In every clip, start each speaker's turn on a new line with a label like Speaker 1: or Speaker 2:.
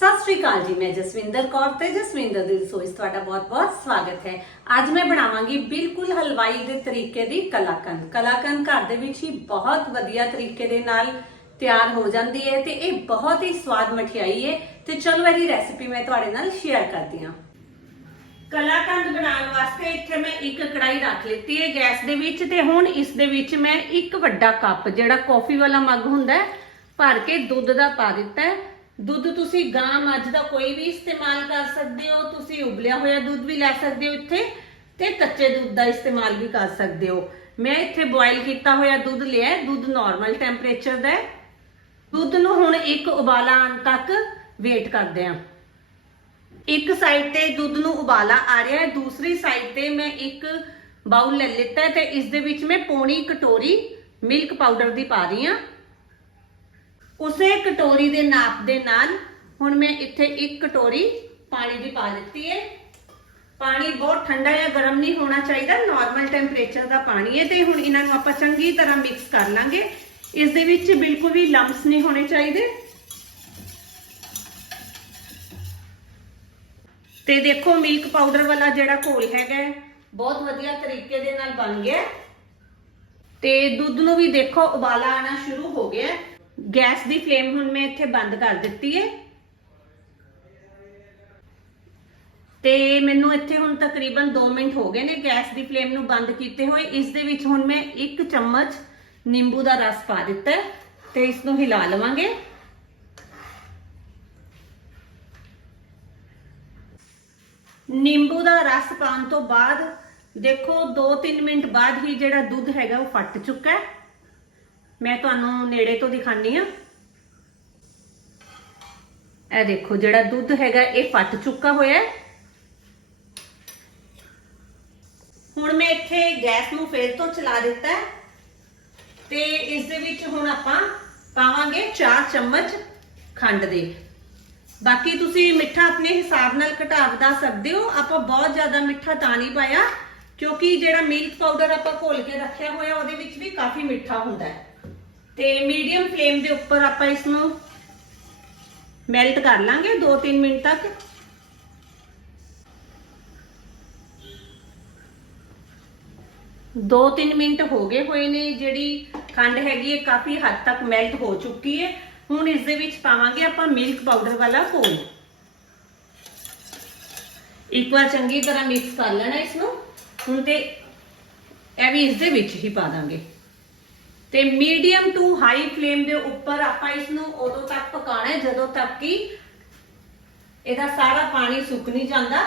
Speaker 1: ਸਤਿ ਸ਼੍ਰੀ ਅਕਾਲ ਜੀ, ਮੈਂ ਜਸਵਿੰਦਰ ਕੌਰ ਤੇ ਜਸਵਿੰਦਰ ਦੀ ਰਸੋਈ 'ਚ ਤੁਹਾਡਾ ਬਹੁਤ-ਬਹੁਤ ਸਵਾਗਤ ਹੈ। ਅੱਜ ਮੈਂ ਬਣਾਵਾਂਗੀ ਬਿਲਕੁਲ ਹਲਵਾਈ ਦੇ ਤਰੀਕੇ ਦੀ ਕਲਾਕੰਦ। ਕਲਾਕੰਦ ਘਰ ਦੇ ਵਿੱਚ ਹੀ ਬਹੁਤ ਵਧੀਆ ਤਰੀਕੇ ਦੇ ਨਾਲ ਤਿਆਰ ਹੋ ਜਾਂਦੀ ਹੈ ਤੇ ਇਹ ਬਹੁਤ ਹੀ ਸਵਾਦ ਮਠਿਆਈ ਹੈ ਤੇ ਚਲੋ ਇਹਦੀ ਰੈਸਿਪੀ ਮੈਂ ਤੁਹਾਡੇ ਨਾਲ ਸ਼ੇਅਰ ਕਰਦੀ ਹਾਂ। ਕਲਾਕੰਦ ਬਣਾਉਣ ਵਾਸਤੇ ਇੱਥੇ ਮੈਂ ਇੱਕ ਕੜਾਈ ਰੱਖ ਲਿੱਤੀ ਹੈ ਗੈਸ ਦੇ ਵਿੱਚ ਤੇ ਹੁਣ ਇਸ ਦੇ ਵਿੱਚ ਮੈਂ ਇੱਕ ਵੱਡਾ ਕੱਪ, ਜਿਹੜਾ ਕੌਫੀ ਵਾਲਾ ਮੱਗ ਹੁੰਦਾ ਭਰ ਕੇ ਦੁੱਧ ਦਾ ਪਾ ਦਿੱਤਾ ਹੈ। ਦੁੱਧ ਤੁਸੀਂ ਗਾਂ ਮੱਝ ਦਾ ਕੋਈ ਵੀ ਇਸਤੇਮਾਲ ਕਰ ਸਕਦੇ ਹੋ, ਤੁਸੀਂ ਉਬਲਿਆ ਹੋਇਆ ਦੁੱਧ ਵੀ ਲੈ ਸਕਦੇ ਹੋ ਇੱਥੇ ਤੇ ਕੱਚੇ ਦੁੱਧ ਦਾ ਇਸਤੇਮਾਲ ਵੀ ਕਰ ਸਕਦੇ ਹੋ। ਮੈਂ ਇੱਥੇ ਬੋਇਲ ਕੀਤਾ ਹੋਇਆ ਦੁੱਧ ਲਿਆ, ਦੁੱਧ ਨਾਰਮਲ ਟੈਂਪਰੇਚਰ ਦਾ ਹੈ। ਦੁੱਧ ਨੂੰ ਹੁਣ ਇੱਕ ਉਬਾਲਾ ਆਉਣ ਤੱਕ ਵੇਟ ਕਰਦੇ ਹਾਂ। ਇੱਕ ਸਾਈਡ ਤੇ ਦੁੱਧ ਨੂੰ ਉਬਾਲਾ ਆ ਰਿਹਾ ਹੈ, ਦੂਸਰੀ ਸਾਈਡ ਤੇ ਮੈਂ ਇੱਕ ਬਾਉਲ ਲੈ ਲਿੱਤਾ ਤੇ ਇਸ ਦੇ ਵਿੱਚ ਮੈਂ ਪੌਣੀ ਕਟੋਰੀ ਮਿਲਕ ਪਾਊਡਰ ਦੀ ਪਾ ਰਹੀ ਹਾਂ। ਉਸੇ ਕਟੋਰੀ ਦੇ ਨਾਪ ਦੇ ਨਾਲ ਹੁਣ ਮੈਂ ਇੱਥੇ ਇੱਕ ਕਟੋਰੀ ਪਾਣੀ ਦੀ ਪਾ ਦਿੱਤੀ ਹੈ। ਪਾਣੀ ਬਹੁਤ ਠੰਡਾ ਜਾਂ ਗਰਮ ਨਹੀਂ ਹੋਣਾ ਚਾਹੀਦਾ। ਨਾਰਮਲ ਟੈਂਪਰੇਚਰ ਦਾ ਪਾਣੀ ਹੈ ਤੇ ਹੁਣ ਇਹਨਾਂ ਨੂੰ ਆਪਾਂ ਚੰਗੀ ਤਰ੍ਹਾਂ ਮਿਕਸ ਕਰ ਲਾਂਗੇ। ਇਸ ਦੇ ਵਿੱਚ ਬਿਲਕੁਲ ਵੀ ਲੰਪਸ ਨਹੀਂ ਹੋਣੇ ਚਾਹੀਦੇ। ਤੇ ਦੇਖੋ ਮਿਲਕ ਪਾਊਡਰ ਵਾਲਾ ਜਿਹੜਾ ਘੋਲ ਹੈਗਾ ਬਹੁਤ ਵਧੀਆ ਤਰੀਕੇ ਦੇ ਨਾਲ ਬਣ ਗਿਆ ਤੇ ਦੁੱਧ ਨੂੰ ਵੀ ਦੇਖੋ ਉਬਾਲਾ ਆਣਾ ਸ਼ੁਰੂ ਹੋ ਗਿਆ ਗੈਸ ਦੀ ਫਲੇਮ ਹੁਣ ਮੈਂ ਇੱਥੇ ਬੰਦ ਕਰ ਦਿੱਤੀ ਹੈ ਤੇ ਮੈਨੂੰ ਇੱਥੇ ਹੁਣ ਤਕਰੀਬਨ 2 ਮਿੰਟ ਹੋ ਗਏ ਨੇ ਗੈਸ ਦੀ ਫਲੇਮ ਨੂੰ ਬੰਦ ਕੀਤੇ ਹੋਏ। ਇਸ ਦੇ ਵਿੱਚ ਹੁਣ ਮੈਂ 1 ਚਮਚ ਨਿੰਬੂ ਦਾ ਰਸ ਪਾ ਦਿੱਤਾ ਹੈ ਤੇ ਇਸ ਨੂੰ ਹਿਲਾ ਲਵਾਂਗੇ। ਨਿੰਬੂ ਦਾ ਰਸ ਪਾਉਣ ਤੋਂ ਬਾਅਦ ਦੇਖੋ 2-3 ਮਿੰਟ ਬਾਅਦ ਹੀ ਜਿਹੜਾ ਦੁੱਧ ਹੈਗਾ ਉਹ ਫਟ ਚੁੱਕਾ ਹੈ ਮੈਂ ਤੁਹਾਨੂੰ ਨੇੜੇ ਤੋਂ ਦਿਖਾਣੀ ਆ ਇਹ ਦੇਖੋ, ਜਿਹੜਾ ਦੁੱਧ ਹੈਗਾ, ਇਹ ਫਟ ਚੁੱਕਾ ਹੋਇਆ ਹੁਣ ਮੈਂ ਇੱਥੇ ਗੈਸ ਨੂੰ ਫੇਰ ਤੋਂ ਚਲਾ ਦਿੱਤਾ ਤੇ ਇਸ ਦੇ ਵਿੱਚ ਹੁਣ ਆਪਾਂ ਪਾਵਾਂਗੇ 4 ਚਮਚ ਖੰਡ ਦੇ। ਬਾਕੀ ਤੁਸੀਂ ਮਿੱਠਾ ਆਪਣੇ ਹਿਸਾਬ ਨਾਲ ਘਟਾ ਵਧਾ ਸਕਦੇ ਹੋ। ਆਪਾਂ ਬਹੁਤ ਜ਼ਿਆਦਾ ਮਿੱਠਾ ਤਾਂ ਨਹੀਂ ਪਾਇਆ, ਕਿਉਂਕਿ ਜਿਹੜਾ ਮਿਲਕ ਪਾਊਡਰ ਆਪਾਂ ਘੋਲ ਕੇ ਰੱਖਿਆ ਹੋਇਆ, ਉਹਦੇ ਵਿੱਚ ਵੀ ਕਾਫੀ ਮਿੱਠਾ ਹੁੰਦਾ ਹੈ। ਤੇ ਮੀਡੀਅਮ ਫਲੇਮ ਦੇ ਉੱਪਰ ਆਪਾਂ ਇਸ ਨੂੰ ਮੈਲਟ ਕਰ ਲਾਂਗੇ 2-3 ਮਿੰਟ ਤੱਕ। ਦੋ ਤਿੰਨ ਮਿੰਟ ਹੋ ਗਏ ਹੋਏ ਨੇ, ਜਿਹੜੀ ਖੰਡ ਹੈਗੀ ਹੈ ਕਾਫੀ ਹੱਦ ਤੱਕ ਮੈਲਟ ਹੋ ਚੁੱਕੀ ਹੈ। ਹੁਣ ਇਸ ਦੇ ਵਿੱਚ ਪਾਵਾਂਗੇ ਆਪਾਂ ਮਿਲਕ ਪਾਊਡਰ ਵਾਲਾ ਘੋਲ। ਇੱਕ ਵਾਰ ਚੰਗੀ ਤਰ੍ਹਾਂ ਮਿਕਸ ਕਰ ਲੈਣਾ ਇਸ ਨੂੰ ਹੁਣ ਤੇ ਇਹ ਵੀ ਇਸ ਦੇ ਵਿੱਚ ਹੀ ਪਾ ਦਾਂਗੇ। ਤੇ ਮੀਡੀਅਮ ਟੂ ਹਾਈ ਫਲੇਮ ਦੇ ਉੱਪਰ ਆਪਾਂ ਇਸ ਨੂੰ ਉਦੋਂ ਤੱਕ ਪਕਾਉਣਾ ਹੈ, ਜਦੋਂ ਤੱਕ ਕਿ ਇਹਦਾ ਸਾਰਾ ਪਾਣੀ ਸੁੱਕ ਨਹੀਂ ਜਾਂਦਾ।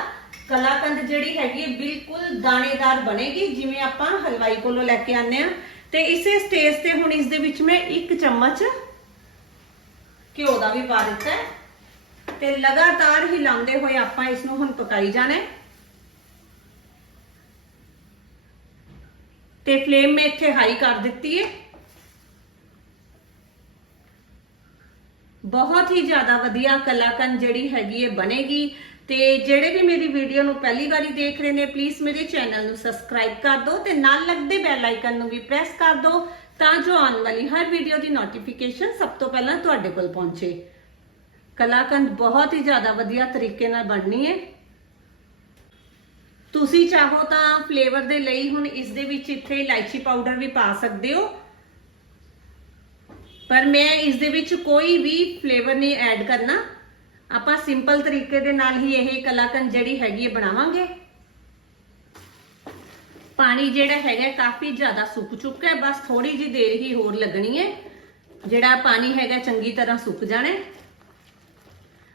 Speaker 1: ਕਲਾਕੰਦ ਜਿਹੜੀ ਹੈਗੀ ਬਿਲਕੁਲ ਦਾਣੇਦਾਰ ਬਣੇਗੀ, ਜਿਵੇਂ ਆਪਾਂ ਹਲਵਾਈ ਕੋਲੋਂ ਲੈ ਕੇ ਆਨੇ ਆ ਤੇ ਇਸੇ ਸਟੇਜ ਤੇ ਹੁਣ ਇਸ ਦੇ ਵਿੱਚ ਮੈਂ 1 ਚਮਚ ਘਿਓ ਦਾ ਵੀ ਪਾ ਦਿੱਤਾ ਹੈ। ਤੇ ਲਗਾਤਾਰ ਹਿਲਾਉਂਦੇ ਹੋਏ ਆਪਾਂ ਇਸ ਨੂੰ ਹੁਣ ਪਕਾਈ ਜਾਣਾ ਹੈ। ਤੇ ਫਲੇਮ ਮੈਂ ਇੱਥੇ ਹਾਈ ਕਰ ਦਿੱਤੀ ਹੈ। ਬਹੁਤ ਹੀ ਜ਼ਿਆਦਾ ਵਧੀਆ ਕਲਾਕੰਦ ਜਿਹੜੀ ਹੈਗੀ ਹੈ ਬਣੇਗੀ। ਤੇ ਜਿਹੜੇ ਵੀ ਮੇਰੀ ਵੀਡੀਓ ਨੂੰ ਪਹਿਲੀ ਵਾਰੀ ਦੇਖ ਰਹੇ ਨੇ ਪਲੀਜ਼ ਮੇਰੇ ਚੈਨਲ ਨੂੰ ਸਬਸਕ੍ਰਾਈਬ ਕਰ ਦਿਓ ਤੇ ਨਾਲ ਲੱਗਦੇ ਬੈਲ ਆਈਕਨ ਨੂੰ ਵੀ ਪ੍ਰੈਸ ਕਰ ਦਿਓ ਤਾਂ ਜੋ ਆਉਣ ਵਾਲੀ ਹਰ ਵੀਡੀਓ ਦੀ ਨੋਟੀਫਿਕੇਸ਼ਨ ਸਭ ਤੋਂ ਪਹਿਲਾਂ ਤੁਹਾਡੇ ਕੋਲ ਪਹੁੰਚੇ। ਕਲਾਕੰਦ ਬਹੁਤ ਹੀ ਜ਼ਿਆਦਾ ਵਧੀਆ ਤਰੀਕੇ ਨਾਲ ਬਣਨੀ ਹੈ। ਤੁਸੀਂ ਚਾਹੋ ਤਾਂ ਫਲੇਵਰ ਦੇ ਲਈ ਹੁਣ ਇਸ ਦੇ ਵਿੱਚ ਇੱਥੇ ਇਲਾਇਚੀ ਪਾਊਡਰ ਵੀ ਪਾ ਸਕਦੇ ਹੋ। ਪਰ ਮੈਂ ਇਸ ਦੇ ਵਿੱਚ ਕੋਈ ਵੀ ਫਲੇਵਰ ਨਹੀਂ ਐਡ ਕਰਨਾ। ਆਪਾਂ ਸਿੰਪਲ ਤਰੀਕੇ ਦੇ ਨਾਲ ਹੀ ਇਹ ਕਲਾਕੰਦ ਜਿਹੜੀ ਹੈਗੀ ਹੈ ਬਣਾਵਾਂਗੇ। ਪਾਣੀ ਜਿਹੜਾ ਹੈਗਾ ਕਾਫੀ ਜ਼ਿਆਦਾ ਸੁੱਕ ਚੁੱਕਾ ਹੈ, ਬਸ ਥੋੜੀ ਜਿਹੀ ਦੇਰ ਹੀ ਹੋਰ ਲੱਗਣੀ ਹੈ। ਜਿਹੜਾ ਪਾਣੀ ਹੈਗਾ ਚੰਗੀ ਤਰ੍ਹਾਂ ਸੁੱਕ ਜਾਣਾ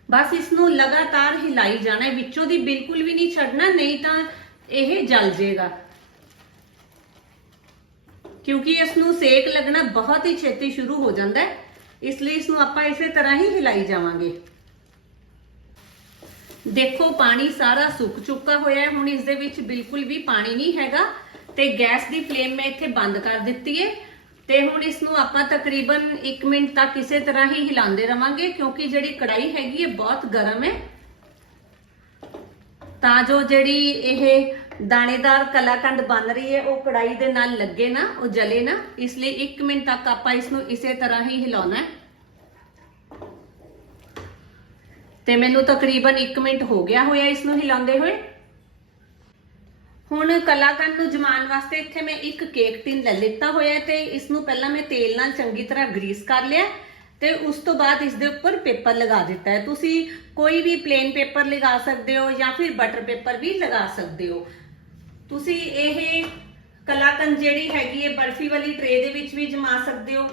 Speaker 1: ਬਸ ਇਸ ਨੂੰ ਲਗਾਤਾਰ ਹਿਲਾਈ ਜਾਣਾ ਵਿੱਚੋਂ ਦੀ ਬਿਲਕੁਲ ਵੀ ਨਹੀਂ ਛੱਡਣਾ, ਨਹੀਂ ਤਾਂ ਇਹ ਜਲ ਜਾਏਗਾ ਕਿਉਂਕਿ ਇਸ ਨੂੰ ਸੇਕ ਲੱਗਣਾ ਬਹੁਤ ਹੀ ਛੇਤੀ ਸ਼ੁਰੂ ਹੋ ਜਾਂਦਾ ਹੈ। ਇਸ ਲਈ ਇਸ ਨੂੰ ਆਪਾਂ ਇਸੇ ਤਰ੍ਹਾਂ ਹੀ ਹਿਲਾਈ ਜਾਵਾਂਗੇ। ਦੇਖੋ, ਪਾਣੀ ਸਾਰਾ ਸੁੱਕ ਚੁੱਕਾ ਹੋਇਆ ਹੈ। ਹੁਣ ਇਸ ਦੇ ਵਿੱਚ ਬਿਲਕੁਲ ਵੀ ਪਾਣੀ ਨਹੀਂ ਹੈਗਾ ਤੇ ਗੈਸ ਦੀ ਫਲੇਮ ਮੈਂ ਇੱਥੇ ਬੰਦ ਕਰ ਦਿੱਤੀ ਹੈ। ਤੇ ਹੁਣ ਇਸ ਨੂੰ ਆਪਾਂ ਤਕਰੀਬਨ 1 ਮਿੰਟ ਤੱਕ ਇਸੇ ਤਰ੍ਹਾਂ ਹੀ ਹਿਲਾਉਂਦੇ ਰਵਾਂਗੇ, ਕਿਉਂਕਿ ਜਿਹੜੀ ਕੜਾਈ ਹੈਗੀ ਹੈ, ਬਹੁਤ ਗਰਮ ਹੈ। ਤਾਂ ਜੋ ਜਿਹੜੀ ਇਹ ਦਾਣੇਦਾਰ ਕਲਾਕੰਦ ਬਣ ਰਹੀ ਹੈ, ਉਹ ਕੜਾਈ ਦੇ ਨਾਲ ਲੱਗੇ ਨਾ, ਉਹ ਜਲੇ ਨਾ, ਇਸ ਲਈ 1 ਮਿੰਟ ਤੱਕ ਆਪਾਂ ਇਸ ਨੂੰ ਇਸੇ ਤਰ੍ਹਾਂ ਹੀ ਹਿਲਾਉਣਾ ਹੈ। ਤੇ ਮੈਨੂੰ ਤਕਰੀਬਨ 1 ਮਿੰਟ ਹੋ ਗਿਆ ਹੋਇਆ ਇਸ ਨੂੰ ਹਿਲਾਉਂਦੇ ਹੋਏ। ਹੁਣ ਕਲਾਕੰਦ ਨੂੰ ਜਮਾਉਣ ਵਾਸਤੇ ਇੱਥੇ ਮੈਂ ਇੱਕ ਕੇਕ ਟਿਨ ਲੈ ਲਿੱਤਾ ਹੋਇਆ ਤੇ ਇਸ ਨੂੰ ਪਹਿਲਾਂ ਮੈਂ ਤੇਲ ਨਾਲ ਚੰਗੀ ਤਰ੍ਹਾਂ ਗਰੀਸ ਕਰ ਲਿਆ ਤੇ ਉਸ ਤੋਂ ਬਾਅਦ ਇਸ ਦੇ ਉੱਪਰ ਪੇਪਰ ਲਗਾ ਦਿੱਤਾ ਹੈ। ਤੁਸੀਂ ਕੋਈ ਵੀ ਪਲੇਨ ਪੇਪਰ ਲਗਾ ਸਕਦੇ ਹੋ ਜਾਂ ਫਿਰ ਬਟਰ ਪੇਪਰ ਵੀ ਲਗਾ ਸਕਦੇ ਹੋ। ਤੁਸੀਂ ਇਹ ਕਲਾਕੰਦ ਜਿਹੜੀ ਹੈਗੀ ਹੈ ਬਰਫੀ ਵਾਲੀ ਟਰੇ ਦੇ ਵਿੱਚ ਵੀ ਜਮਾ ਸਕਦੇ ਹੋ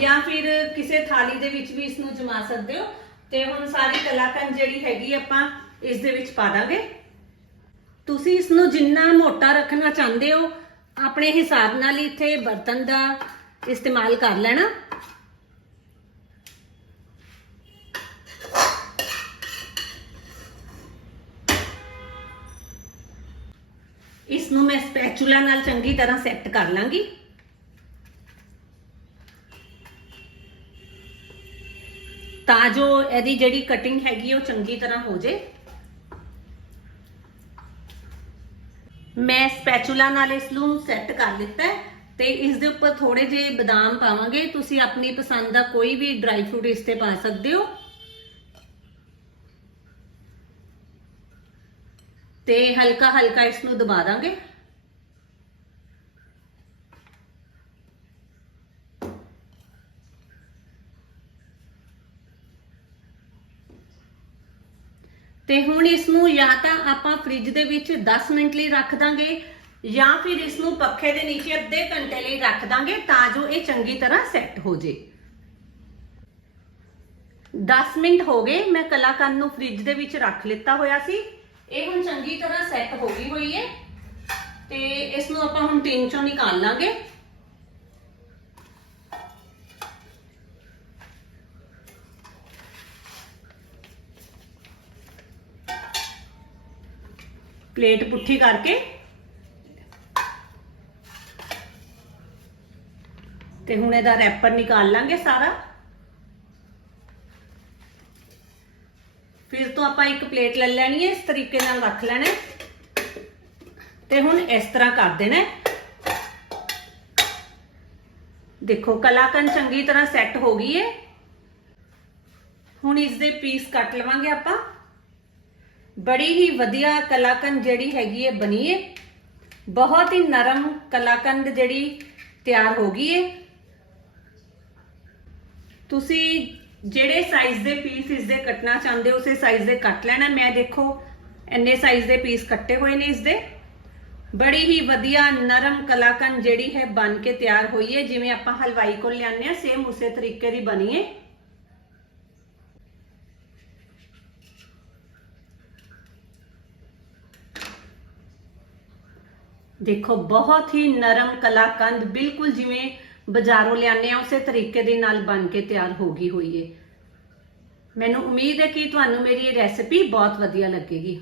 Speaker 1: ਜਾਂ ਫਿਰ ਕਿਸੇ ਥਾਲੀ ਦੇ ਵਿੱਚ ਵੀ ਇਸ ਨੂੰ ਜਮਾ ਸਕਦੇ ਹੋ। ਤੇ ਹੁਣ ਸਾਰੀ ਕਲਾਕੰਦ ਜਿਹੜੀ ਹੈਗੀ ਆਪਾਂ ਇਸ ਦੇ ਵਿੱਚ ਪਾ ਦਾਂਗੇ। ਤੁਸੀਂ ਇਸ ਨੂੰ ਜਿੰਨਾ ਮੋਟਾ ਰੱਖਣਾ ਚਾਹੁੰਦੇ ਹੋ, ਆਪਣੇ ਹਿਸਾਬ ਨਾਲ ਹੀ ਇੱਥੇ ਬਰਤਨ ਦਾ ਇਸਤੇਮਾਲ ਕਰ ਲੈਣਾ। ਇਸ ਨੂੰ ਮੈਂ ਸਪੈਚੂਲਾ ਨਾਲ ਚੰਗੀ ਤਰ੍ਹਾਂ ਸੈੱਟ ਕਰ ਲਾਂਗੀ। ਤਾਂ ਜੋ ਇਹਦੀ ਜਿਹੜੀ ਕਟਿੰਗ ਹੈਗੀ ਉਹ ਚੰਗੀ ਤਰ੍ਹਾਂ ਹੋ ਜੇ। ਮੈਂ ਸਪੈਚੂਲਾ ਨਾਲ ਇਸ ਨੂੰ ਸੈੱਟ ਕਰ ਲਿੱਤਾ ਹੈ ਤੇ ਇਸ ਦੇ ਉੱਪਰ ਥੋੜੇ ਜਿਹੇ ਬਦਾਮ ਪਾਵਾਂਗੇ। ਤੁਸੀਂ ਆਪਣੀ ਪਸੰਦ ਦਾ ਕੋਈ ਵੀ ਡਰਾਈ ਫਰੂਟ ਇਸ ਤੇ ਪਾ ਸਕਦੇ ਹੋ। ਤੇ ਹਲਕਾ ਹਲਕਾ ਇਸ ਨੂੰ ਦਬਾ ਦਾਂਗੇ। ਤੇ ਹੁਣ ਇਸ ਨੂੰ ਜਾਂ ਤਾਂ ਆਪਾਂ ਫ੍ਰਿਜ ਦੇ ਵਿੱਚ 10 ਮਿੰਟ ਲਈ ਰੱਖ ਦਾਂਗੇ ਜਾਂ ਫਿਰ ਇਸ ਨੂੰ ਪੱਖੇ ਦੇ ਨੀਚੇ ਅੱਧੇ ਘੰਟੇ ਲਈ ਰੱਖ ਦਾਂਗੇ ਤਾਂ ਜੋ ਇਹ ਚੰਗੀ ਤਰ੍ਹਾਂ ਸੈੱਟ ਹੋ ਜੇ। 10 ਮਿੰਟ ਹੋ ਗਏ, ਮੈਂ ਕਲਾਕੰਦ ਨੂੰ ਫ੍ਰਿਜ ਦੇ ਵਿੱਚ ਰੱਖ ਲਿੱਤਾ ਹੋਇਆ ਸੀ। ਇਹ ਹੁਣ ਚੰਗੀ ਤਰ੍ਹਾਂ ਸੈੱਟ ਹੋ ਗਈ ਹੋਈ ਹੈ ਤੇ ਇਸ ਨੂੰ ਆਪਾਂ ਹੁਣ ਟੀਨ ਚੋਂ ਨਿਕਾਲ ਲਾਂਗੇ। ਪਲੇਟ ਪੁੱਠੀ ਕਰਕੇ ਤੇ ਹੁਣ ਇਹਦਾ ਰੈਪਰ ਨਿਕਾਲ ਲਾਂਗੇ ਸਾਰਾ ਫਿਰ ਤੋਂ ਆਪਾਂ ਇੱਕ ਪਲੇਟ ਲੈ ਲੈਣੀ ਹੈ, ਇਸ ਤਰੀਕੇ ਨਾਲ ਰੱਖ ਲੈਣਾ ਤੇ ਹੁਣ ਇਸ ਤਰ੍ਹਾਂ ਕਰ ਦੇਣਾ ਹੈ। ਦੇਖੋ, ਕਲਾਕੰਦ ਚੰਗੀ ਤਰ੍ਹਾਂ ਸੈੱਟ ਹੋ ਗਈ ਹੈ। ਹੁਣ ਇਸ ਦੇ ਪੀਸ ਕੱਟ ਲਵਾਂਗੇ ਆਪਾਂ। ਬੜੀ ਹੀ ਵਧੀਆ ਕਲਾਕੰਦ ਜਿਹੜੀ ਹੈਗੀ ਹੈ, ਬਣੀ ਹੈ। ਬਹੁਤ ਹੀ ਨਰਮ ਕਲਾਕੰਦ ਜਿਹੜੀ ਤਿਆਰ ਹੋ ਗਈ ਹੈ। ਤੁਸੀਂ ਜਿਹੜੇ ਸਾਈਜ਼ ਦੇ ਪੀਸ ਇਸ ਦੇ ਕੱਟਣਾ ਚਾਹੁੰਦੇ ਹੋ ਉਸੇ ਸਾਈਜ਼ ਦੇ ਕੱਟ ਲੈਣਾ ਮੈਂ ਦੇਖੋ ਇੰਨੇ ਸਾਈਜ਼ ਦੇ ਪੀਸ ਕੱਟੇ ਹੋਏ ਨੇ ਇਸ ਦੇ ਬੜੀ ਹੀ ਵਧੀਆ ਨਰਮ ਕਲਾਕੰਦ ਜਿਹੜੀ ਹੈ ਬਣ ਕੇ ਤਿਆਰ ਹੋਈ ਹੈ ਜਿਵੇਂ ਆਪਾਂ ਹਲਵਾਈ ਕੋਲ ਲਿਆਉਂਦੇ ਆ ਸੇਮ ਉਸੇ ਤਰੀਕੇ ਦੀ ਬਣੀ ਹੈ ਦੇਖੋ ਬਹੁਤ ਹੀ ਨਰਮ ਕਲਾਕੰਦ ਬਿਲਕੁਲ ਜਿਵੇਂ ਬਾਜ਼ਾਰੋਂ ਲਿਆਨੇ ਆ ਉਸੇ ਤਰੀਕੇ ਦੇ ਨਾਲ ਬਣ ਕੇ ਤਿਆਰ ਹੋ ਗਈ ਹੋਈ ਹੈ ਮੈਨੂੰ ਉਮੀਦ ਹੈ ਕਿ ਤੁਹਾਨੂੰ ਮੇਰੀ ਇਹ ਰੈਸਿਪੀ ਬਹੁਤ ਵਧੀਆ ਲੱਗੇਗੀ।